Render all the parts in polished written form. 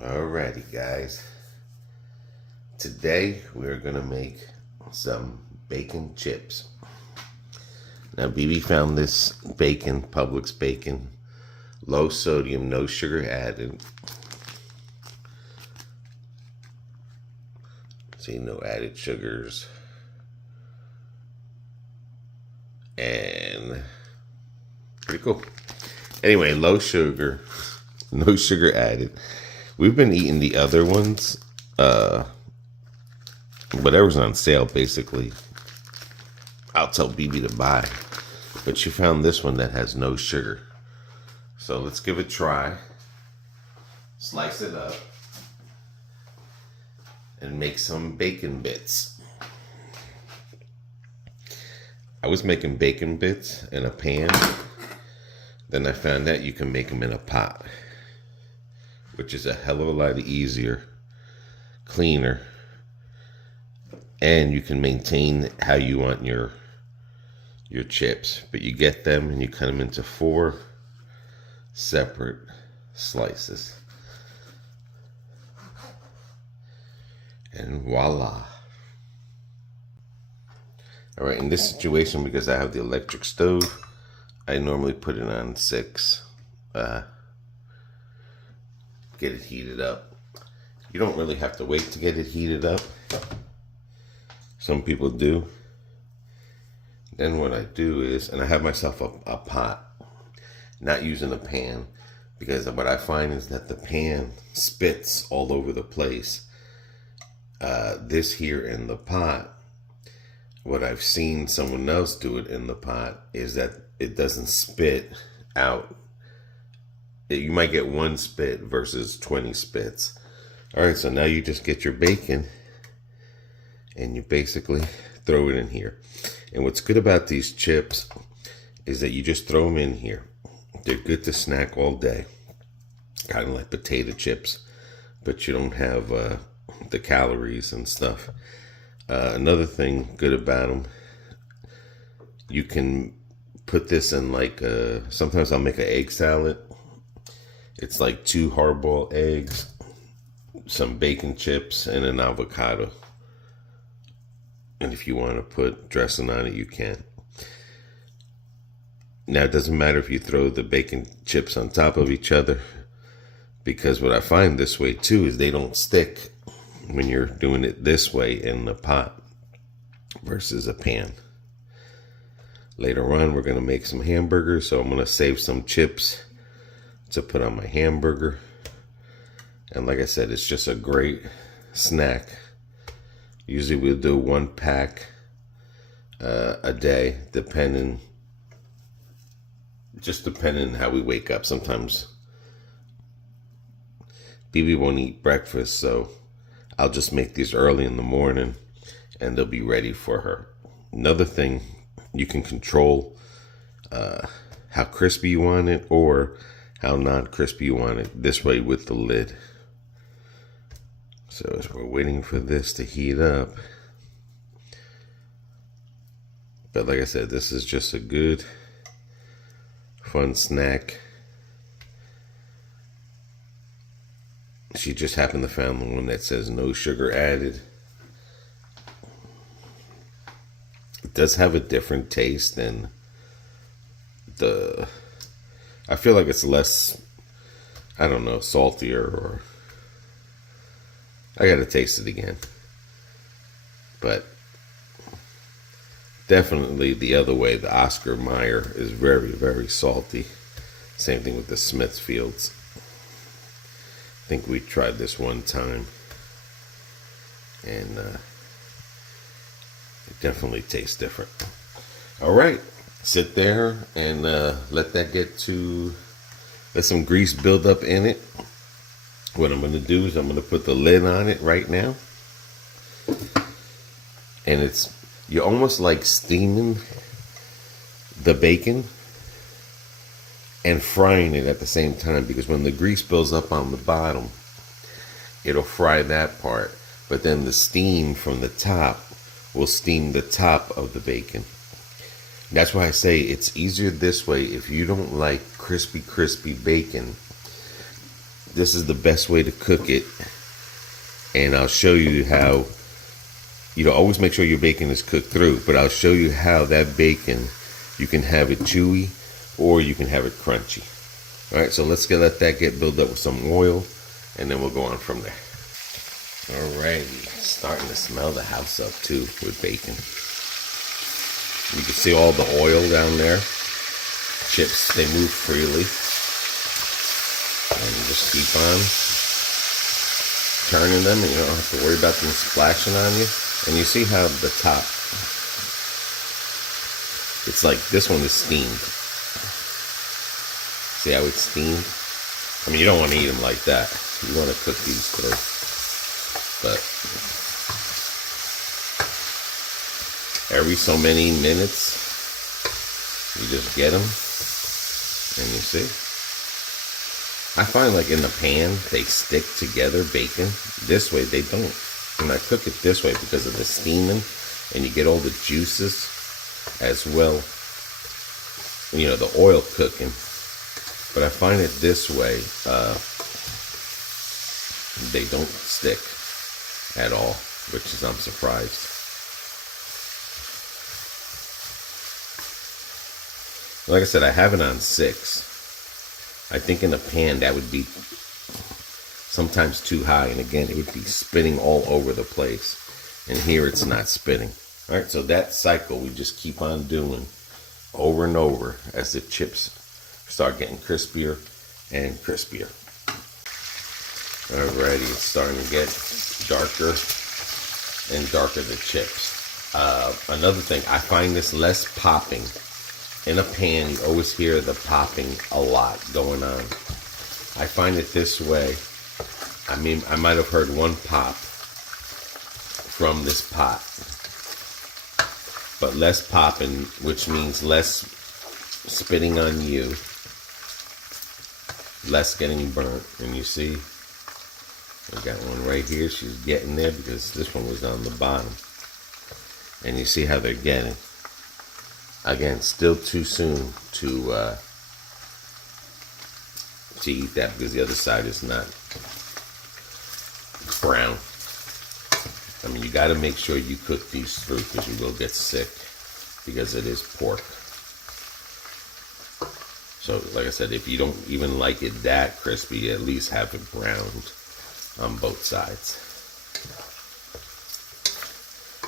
Alrighty, guys. Today we're gonna make some bacon chips. Now, BB found this bacon, Publix bacon, low sodium, no sugar added. See, no added sugars. And pretty cool. Anyway, low sugar, no sugar added. We've been eating the other ones, whatever's on sale, basically. I'll tell BB to buy. But she found this one that has no sugar. So let's give it a try. Slice it up. And make some bacon bits. I was making bacon bits in a pan. Then I found out you can make them in a pot, which is a hell of a lot easier, cleaner, and you can maintain how you want your chips. But you get them and you cut them into 4 separate slices. And voila. All right, in this situation, because I have the electric stove, I normally put it on 6. Get it heated up. You don't really have to wait to get it heated up. Some people do. Then what I do is, and I have myself a pot, not using a pan, because what I find is that the pan spits all over the place. This here in the pot, what I've seen someone else do it in the pot is that it doesn't spit out. You might get 1 spit versus 20 spits. All right, so now you just get your bacon and you basically throw it in here. And what's good about these chips is that you just throw them in here. They're good to snack all day. Kind of like potato chips, but you don't have the calories and stuff. Another thing good about them, you can put this in like, sometimes I'll make an egg salad. It's like 2 hard-boiled eggs, some bacon chips, and an avocado. And if you want to put dressing on it, you can. Now, it doesn't matter if you throw the bacon chips on top of each other, because what I find this way too is they don't stick when you're doing it this way in the pot versus a pan. Later on, we're going to make some hamburgers, so I'm going to save some chips to put on my hamburger. And like I said, it's just a great snack. Usually we'll do 1 pack a day, depending how we wake up. Sometimes BB won't eat breakfast, so I'll just make these early in the morning and they'll be ready for her. Another thing, you can control how crispy you want it or how non-crispy you want it, this way with the lid. So as we're waiting for this to heat up, but like I said, this is just a good, fun snack. She just happened to find the one that says no sugar added. It does have a different taste than I feel like it's less, I don't know, saltier, or I gotta taste it again. But definitely the other way, the Oscar Mayer is very, very salty. Same thing with the Smithfields. I think we tried this one time, and it definitely tastes different. All right, sit there and let some grease build up in it. What I'm going to do is I'm going to put the lid on it right now, and you're almost like steaming the bacon and frying it at the same time, because when the grease builds up on the bottom, it'll fry that part, but then the steam from the top will steam the top of the bacon. That's why I say it's easier this way. If you don't like crispy bacon, this is the best way to cook it. And I'll show you how, always make sure your bacon is cooked through, but I'll show you how that bacon, you can have it chewy or you can have it crunchy. All right, so let's let that get built up with some oil, and then we'll go on from there. Alrighty, starting to smell the house up too with bacon. You can see all the oil down there. Chips, they move freely. And just keep on turning them, and you don't have to worry about them splashing on you. And you see how the top, it's like this one is steamed. See how it's steamed? I mean, you don't want to eat them like that. You want to cook these through. But every so many minutes, you just get them, and you see. I find like in the pan, they stick together, bacon. This way, they don't. And I cook it this way because of the steaming, and you get all the juices as well. The oil cooking. But I find it this way, they don't stick at all, which is, I'm surprised. Like I said, I have it on 6. I think in a pan that would be sometimes too high, and again it would be spinning all over the place, and here it's not spinning. All right, so that cycle we just keep on doing over and over as the chips start getting crispier and crispier. Alrighty, it's starting to get darker and darker, the chips. Another thing, I find this less popping. In a pan, you always hear the popping a lot going on. I find it this way. I mean, I might have heard one pop from this pot, but less popping, which means less spitting on you, less getting burnt. And you see, I got one right here. She's getting there because this one was on the bottom. And you see how they're getting. Again, still too soon to eat that because the other side is not brown. I mean, you got to make sure you cook these through because you will get sick because it is pork. So, like I said, if you don't even like it that crispy, at least have it browned on both sides.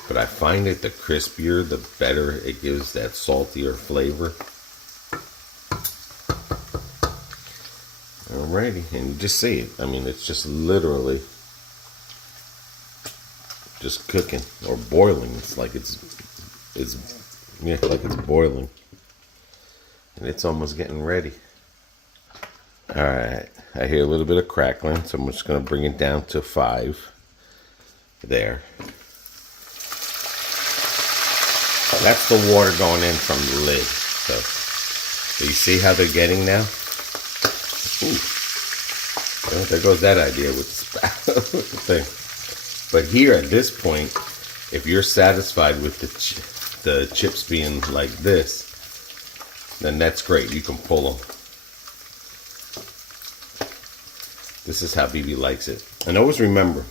But I find it the crispier, the better it gives that saltier flavor. Alrighty, and you just see it. I mean, it's just literally just cooking or boiling. It's like it's boiling, and it's almost getting ready. All right, I hear a little bit of crackling, so I'm just going to bring it down to 5. There. That's the water going in from the lid. So you see how they're getting now? Ooh. Well, there goes that idea with the thing. But here at this point, if you're satisfied with the chips being like this, then that's great. You can pull them. This is how BB likes it. And always remember,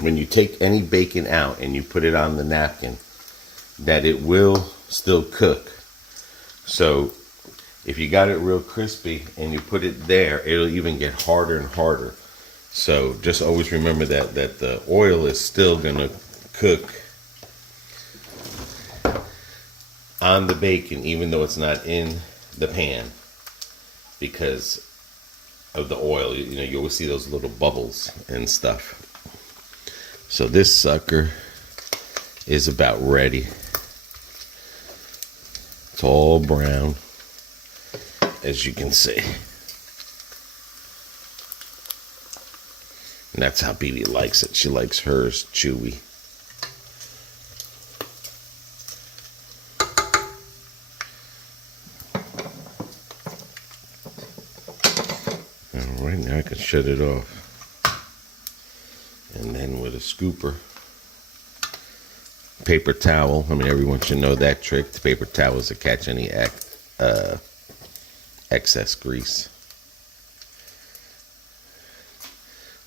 when you take any bacon out and you put it on the napkin, that it will still cook. So if you got it real crispy and you put it there, it'll even get harder and harder. So just always remember that the oil is still gonna cook on the bacon, even though it's not in the pan, because of the oil. You always see those little bubbles and stuff. So this sucker is about ready. It's all brown, as you can see. And that's how BB likes it. She likes hers chewy. All right, now I can shut it off. And then with a scooper, paper towel. I mean, everyone should know that trick. The paper towel is to catch any excess grease.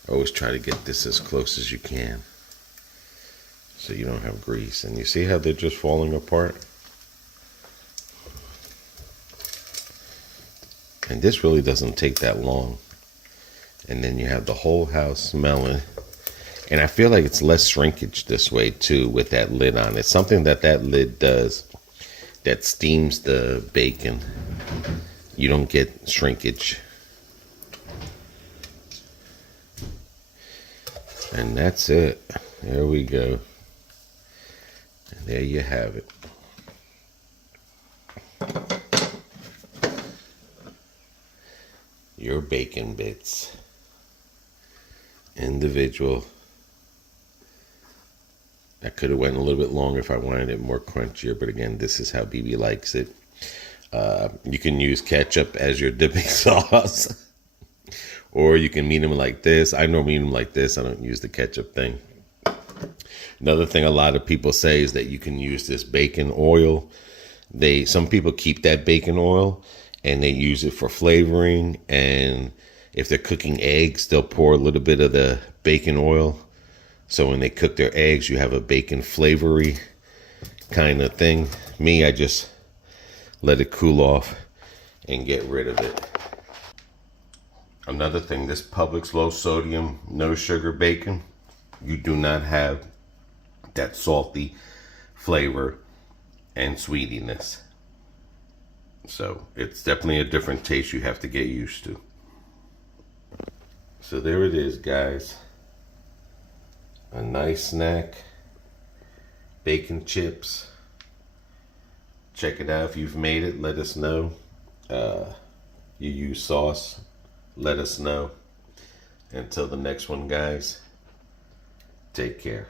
Always try to get this as close as you can so you don't have grease. And you see how they're just falling apart? And this really doesn't take that long. And then you have the whole house smelling. And I feel like it's less shrinkage this way too with that lid on. It's something that lid does that steams the bacon. You don't get shrinkage. And that's it. There we go. And there you have it. Your bacon bits. Individual. I could have went a little bit longer if I wanted it more crunchier, but again, this is how BB likes it. You can use ketchup as your dipping sauce, or you can meat them like this. I normally eat them like this. I don't use the ketchup thing. Another thing a lot of people say is that you can use this bacon oil. Some people keep that bacon oil and they use it for flavoring. And if they're cooking eggs, they'll pour a little bit of the bacon oil. So when they cook their eggs, you have a bacon flavory kind of thing. Me, I just let it cool off and get rid of it. Another thing, this Publix low sodium, no sugar bacon, you do not have that salty flavor and sweetiness. So it's definitely a different taste you have to get used to. So there it is, guys. A nice snack, bacon chips. Check it out if you've made it. Let us know. You use sauce. Let us know. Until the next one, guys. Take care.